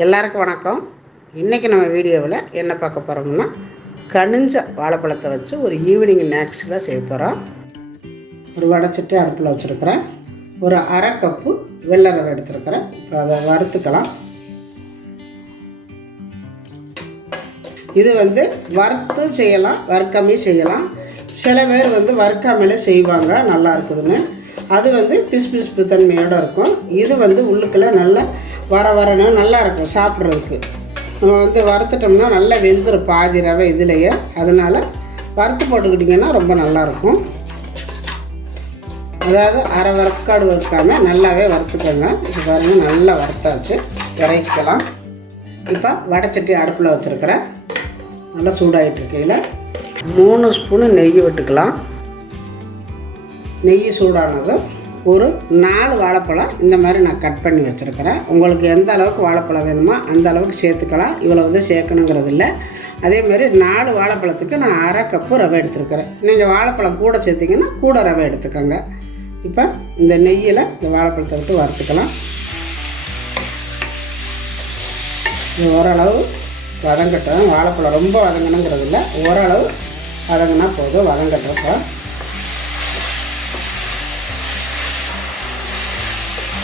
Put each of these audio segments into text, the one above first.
எல்லாருக்கும் வணக்கம். இன்றைக்கி நம்ம வீடியோவில் என்ன பார்க்க போகிறோம்னா, கனிஞ்ச வாழைப்பழத்தை வச்சு ஒரு ஈவினிங் ஸ்நாக்ஸ் தான் செய்ய போகிறோம். ஒரு வடைச்சட்டி அடுப்பில் வச்சுருக்கிறேன். ஒரு அரை கப்பு வெள்ளை ரவை எடுத்துருக்கிறேன். இப்போ அதை வறுத்துக்கலாம். இது வறுத்தும் செய்யலாம், வறுக்காமையும் செய்யலாம். சில பேர் வறுக்காமலே செய்வாங்க, நல்லா இருக்குதுன்னு. அது பிசு தன்மையோடு இருக்கும். இது உள்ளுக்குள்ளே நல்லா வரன்னு நல்லா இருக்கும் சாப்பிட்றதுக்கு. நம்ம வறுத்துட்டோம்னா நல்லா வெந்துடும் பாதி ரவை இதுலேயே. அதனால் வறுத்து போட்டுக்கிட்டிங்கன்னா ரொம்ப நல்லாயிருக்கும். அதாவது அரை வறுக்காடு வறுக்காமல் நல்லாவே வறுத்துக்கோங்க. இது பாருங்கள், நல்லா வறுத்தாச்சு. இறக்கலாம். இப்போ வடைச்சட்டி அடுப்பில் வச்சுருக்கிறேன். நல்லா சூடாகிட்டுருக்கையில் 3 ஸ்பூனு நெய் விட்டுக்கலாம். நெய் சூடானதும் ஒரு 4 வாழைப்பழம் இந்த மாதிரி நான் கட் பண்ணி வச்சுருக்கிறேன். உங்களுக்கு எந்த அளவுக்கு வாழைப்பழம் வேணுமோ அந்த அளவுக்கு சேர்த்துக்கலாம். இவ்வளோ சேர்க்கணுங்கிறது இல்லை. அதேமாதிரி 4 வாழைப்பழத்துக்கு நான் அரை கப்பு ரவை எடுத்துருக்கிறேன். நீங்கள் வாழைப்பழம் கூட சேர்த்திங்கன்னா கூட ரவை எடுத்துக்கோங்க. இப்போ இந்த நெய்யில் இந்த வாழைப்பழத்தை விட்டு வறுத்துக்கலாம். இது ஓரளவு வதங்கட்டும். வாழைப்பழம் ரொம்ப வதங்கணுங்கிறது இல்லை, ஓரளவு வதங்கினா போதும். வதங்கட்டப்போ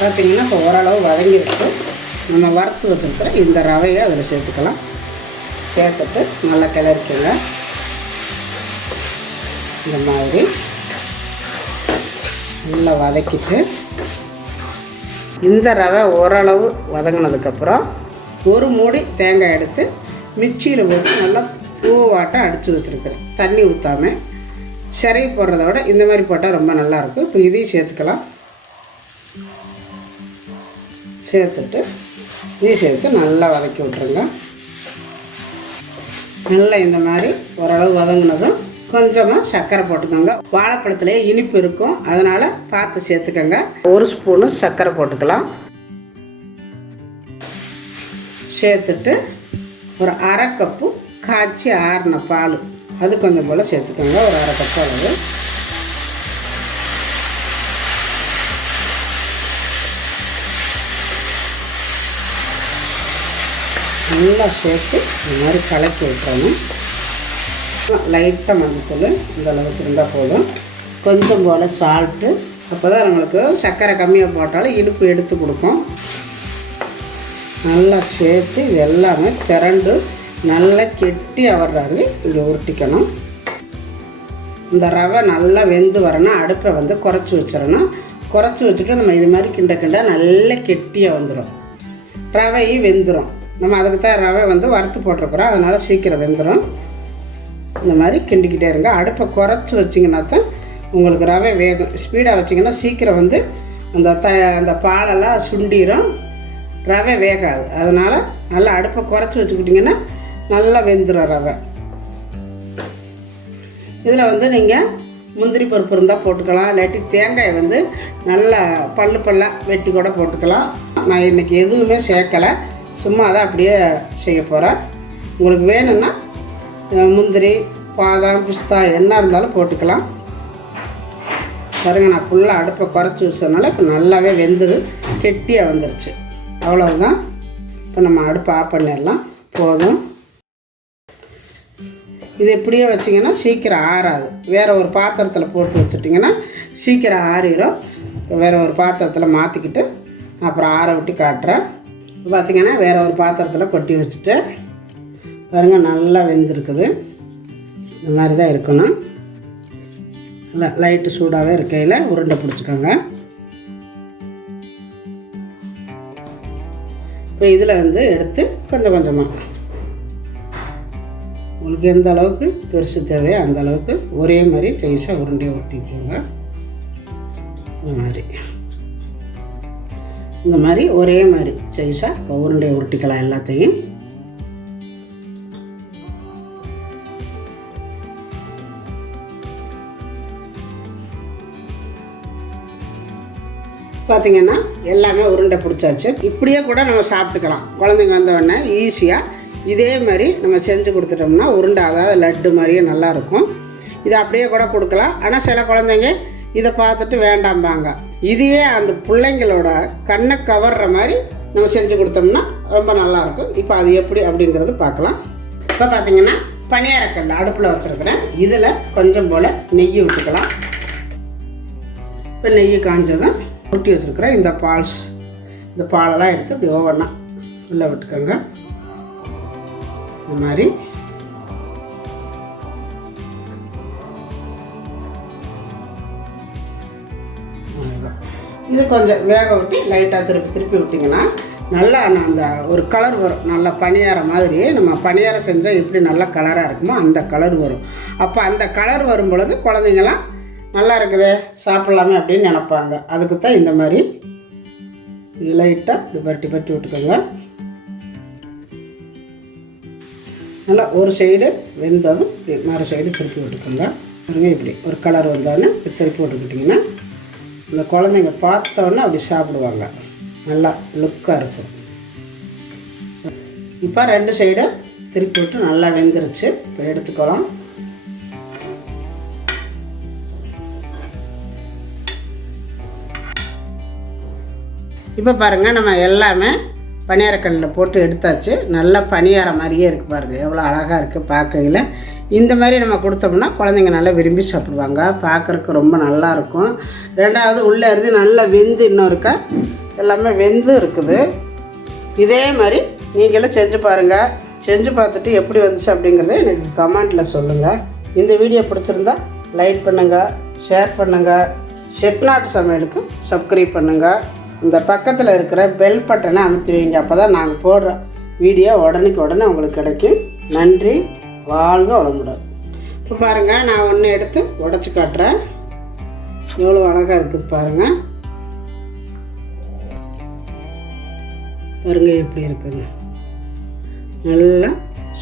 பார்த்திங்கன்னா இப்போ ஓரளவு வதங்கிருக்கு. நம்ம வறுத்து வச்சுருக்கிற இந்த ரவையை அதில் சேர்த்துக்கலாம். சேர்த்துட்டு நல்லா கிளறிக்கோங்க. இந்த மாதிரி நல்லா வதக்கிட்டு இந்த ரவை ஓரளவு வதங்கினதுக்கப்புறம் ஒரு மூடி தேங்காய் எடுத்து மிக்சியில் போட்டு நல்லா பூவாட்டம் அடித்து வச்சுருக்கிறேன். தண்ணி ஊற்றாமல் சிறகி போடுறத விட இந்த மாதிரி போட்டால் ரொம்ப நல்லாயிருக்கும். இப்போ இதையும் சேர்த்துக்கலாம். சேர்த்துட்டு இதையும் சேர்த்து நல்லா வதக்கி விட்ருங்க. நல்லா இந்த மாதிரி ஓரளவு வதங்கினதும் கொஞ்சமாக சர்க்கரை போட்டுக்கோங்க. வாழைப்பழத்துலேயே இனிப்பு இருக்கும், அதனால் பார்த்து சேர்த்துக்கோங்க. 1 ஸ்பூனு சர்க்கரை போட்டுக்கலாம். சேர்த்துட்டு ஒரு அரை கப்பு காய்ச்சி ஆறின பால் அது கொஞ்சம் போல் சேர்த்துக்கோங்க. ஒரு அரை கப்பு அளவு. நல்லா சேர்த்து இந்த மாதிரி கலக்கி விட்டுறணும். லைட்டாக மஞ்சத்தூள் இந்த அளவுக்கு இருந்தால் போதும். கொஞ்சம் போல் சால்ட்டு. அப்போ தான் நம்மளுக்கு சர்க்கரை கம்மியாக போட்டாலும் இனிப்பு எடுத்து கொடுக்கும். நல்லா சேர்த்து இது எல்லாமே திரண்டு நல்லா கெட்டியாக வர்றாரு இப்படி உருட்டிக்கணும். இந்த ரவை நல்லா வெந்து வரணும். அடுப்பை குறைச்சி வச்சிடணும். குறைச்சி வச்சுட்டு நம்ம இது மாதிரி கிண்ட நல்லா கெட்டியாக வந்துடும். ரவையும் வெந்துடும். நம்ம அதுக்கு தான் ரவை வறுத்து போட்டிருக்குறோம், அதனால் சீக்கிரம் வெந்துடும். இந்த மாதிரி கிண்டிக்கிட்டே இருங்க. அடுப்பை குறைச்சி வச்சிங்கன்னா தான் உங்களுக்கு ரவை வேகும். ஸ்பீடாக வச்சிங்கன்னா சீக்கிரம் அந்த பாலெல்லாம் சுண்டிடும், ரவை வேகாது. அதனால் நல்லா அடுப்பை குறைச்சி வச்சுக்கிட்டிங்கன்னா நல்லா வெந்துடும் ரவை. இதில் நீங்கள் முந்திரி பருப்பு இருந்தால் போட்டுக்கலாம், இல்லாட்டி தேங்காய் நல்லா பல்லாக வெட்டி கூட போட்டுக்கலாம். நான் இன்றைக்கி எதுவுமே சேர்க்கலை, சும்மா தான் அப்படியே செய்ய போகிறேன். உங்களுக்கு வேணும்னா முந்திரி, பாதாம், பிஸ்தா என்ன இருந்தாலும் போட்டுக்கலாம். பாருங்கள், நான் ஃபுல்லாக அடுப்பை குறைச்சி வச்சதுனால இப்போ நல்லாவே வெந்துடு கெட்டியாக வந்துருச்சு. அவ்வளவுதான். இப்போ நம்ம அடுப்பை ஆஃப் பண்ணிடலாம். போதும். இது இப்படியே வச்சிங்கன்னா சீக்கிரம் ஆறாது. வேறு ஒரு பாத்திரத்தில் போட்டு வச்சுட்டிங்கன்னா சீக்கிரம் ஆறிடும். வேறு ஒரு பாத்திரத்தில் மாற்றிக்கிட்டு அப்புறம் ஆற விட்டு காட்டுறேன். இப்போ பார்த்திங்கன்னா வேறு ஒரு பாத்திரத்தில் கொட்டி வச்சுட்டு பாருங்கள், நல்லா வெந்திருக்குது. இந்த மாதிரி தான் இருக்கணும். நல்லா லைட்டு சூடாகவே இருக்கையில் உருண்டை பிடிச்சிக்கோங்க. இப்போ இதில் எடுத்து கொஞ்சம் கொஞ்சமாக உங்களுக்கு எந்த அளவுக்கு பெருசு தேவையோ அந்த அளவுக்கு ஒரே மாதிரி சைஸாக உருண்டையை உருட்டிக்கோங்க. இந்த மாதிரி ஒரே மாதிரி சைஸாக இப்போ உருண்டையை உருட்டிக்கலாம் எல்லாத்தையும். பார்த்திங்கன்னா எல்லாமே உருண்டை பிடிச்சாச்சு. இப்படியே கூட நம்ம சாப்பிட்டுக்கலாம். குழந்தைங்க வந்தவுடனே ஈஸியாக இதே மாதிரி நம்ம செஞ்சு கொடுத்துட்டோம்னா உருண்டை, அதாவது லட்டு மாதிரியே நல்லாயிருக்கும். இதை அப்படியே கூட கொடுக்கலாம். ஆனால் சில குழந்தைங்க இதை பார்த்துட்டு வேண்டாம்பாங்க. இதையே அந்த பிள்ளைங்களோட கண்ணை கவர்ற மாதிரி நம்ம செஞ்சு கொடுத்தோம்னா ரொம்ப நல்லாயிருக்கும். இப்போ அது எப்படி அப்படிங்கிறது பார்க்கலாம். இப்போ பார்த்திங்கன்னா பணியாரக்கல் அடுப்பில் வச்சுருக்கிறேன். இதில் கொஞ்சம் போல் நெய் விட்டுக்கலாம். இப்போ நெய் காஞ்சதும் ஊற்றி வச்சுருக்கிறேன் இந்த பாலெல்லாம் எடுத்து இப்படி ஒவ்வொன்றா உள்ளே விட்டுக்கோங்க. இந்த மாதிரி இது கொஞ்சம் வேக விட்டு லைட்டாக திருப்பி விட்டிங்கன்னா நல்லா அந்த ஒரு கலர் வரும். நல்லா பணியாரம் மாதிரி நம்ம பணியாரம் செஞ்சால் எப்படி நல்லா கலராக இருக்குமோ அந்த கலர் வரும். அப்போ அந்த கலர் வரும் பொழுது குழந்தைங்களாம் நல்லா இருக்குதே சாப்பிட்லாமே அப்படின்னு நினப்பாங்க. அதுக்கு தான் இந்த மாதிரி லைட்டாக இப்படி பரட்டி விட்டுக்கோங்க. நல்லா ஒரு சைடு வெந்ததும் மறு சைடு திருப்பி விட்டுக்கோங்க. இப்படி ஒரு கலர் வந்தோடனே திருப்பி விட்டுக்கிட்டிங்கன்னா இந்த குழந்தைங்க பார்த்தோன்னே அப்படி சாப்பிடுவாங்க. நல்லா லுக்காக இருக்கும். இப்போ 2 சைடு திருப்பி விட்டு நல்லா வெந்துருச்சு. இப்போ எடுத்துக்கலாம். இப்போ பாருங்கள் நம்ம எல்லாமே பணியாரக்கல்லில் போட்டு எடுத்தாச்சு. நல்லா பணியாரம் மாதிரியே இருக்குது பாருங்கள், எவ்வளோ அழகாக இருக்குது பார்க்கையில். இந்த மாதிரி நம்ம கொடுத்தோம்னா குழந்தைங்க நல்லா விரும்பி சாப்பிடுவாங்க. பார்க்குறக்கு ரொம்ப நல்லாயிருக்கும். ரெண்டாவது உள்ளே இருந்து நல்லா வெந்து இன்னும் இருக்கா எல்லாமே வெந்து இருக்குது. இதே மாதிரி நீங்களும் செஞ்சு பாருங்கள். செஞ்சு பார்த்துட்டு எப்படி வந்துச்சு அப்படிங்கிறத எனக்கு கமெண்ட்டில் சொல்லுங்கள். இந்த வீடியோ பிடிச்சிருந்தா லைக் பண்ணுங்கள், ஷேர் பண்ணுங்கள், செட்நாட்டு சமையலுக்கு சப்ஸ்கிரைப் பண்ணுங்கள். இந்த பக்கத்தில் இருக்கிற பெல் பட்டனை அமுத்தி வைங்க. அப்போ தான் நாங்கள் போடுற வீடியோ உடனே உங்களுக்கு கிடைக்கும். நன்றி. வாழ்க வளமுடன். இப்போ பாருங்கள், நான் ஒன்று எடுத்து உடச்சி காட்டுறேன். எவ்வளோ அழகாக இருக்குது பாருங்கள். பாருங்கள் எப்படி இருக்குங்க. நல்லா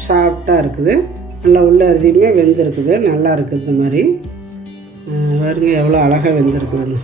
சாஃப்டாக இருக்குது. நல்லா உள்ள அரிசியுமே வெந்திருக்குது. நல்லா இருக்குது. இந்த மாதிரி பாருங்கள் எவ்வளோ அழகாக வெந்திருக்குதுன்னு.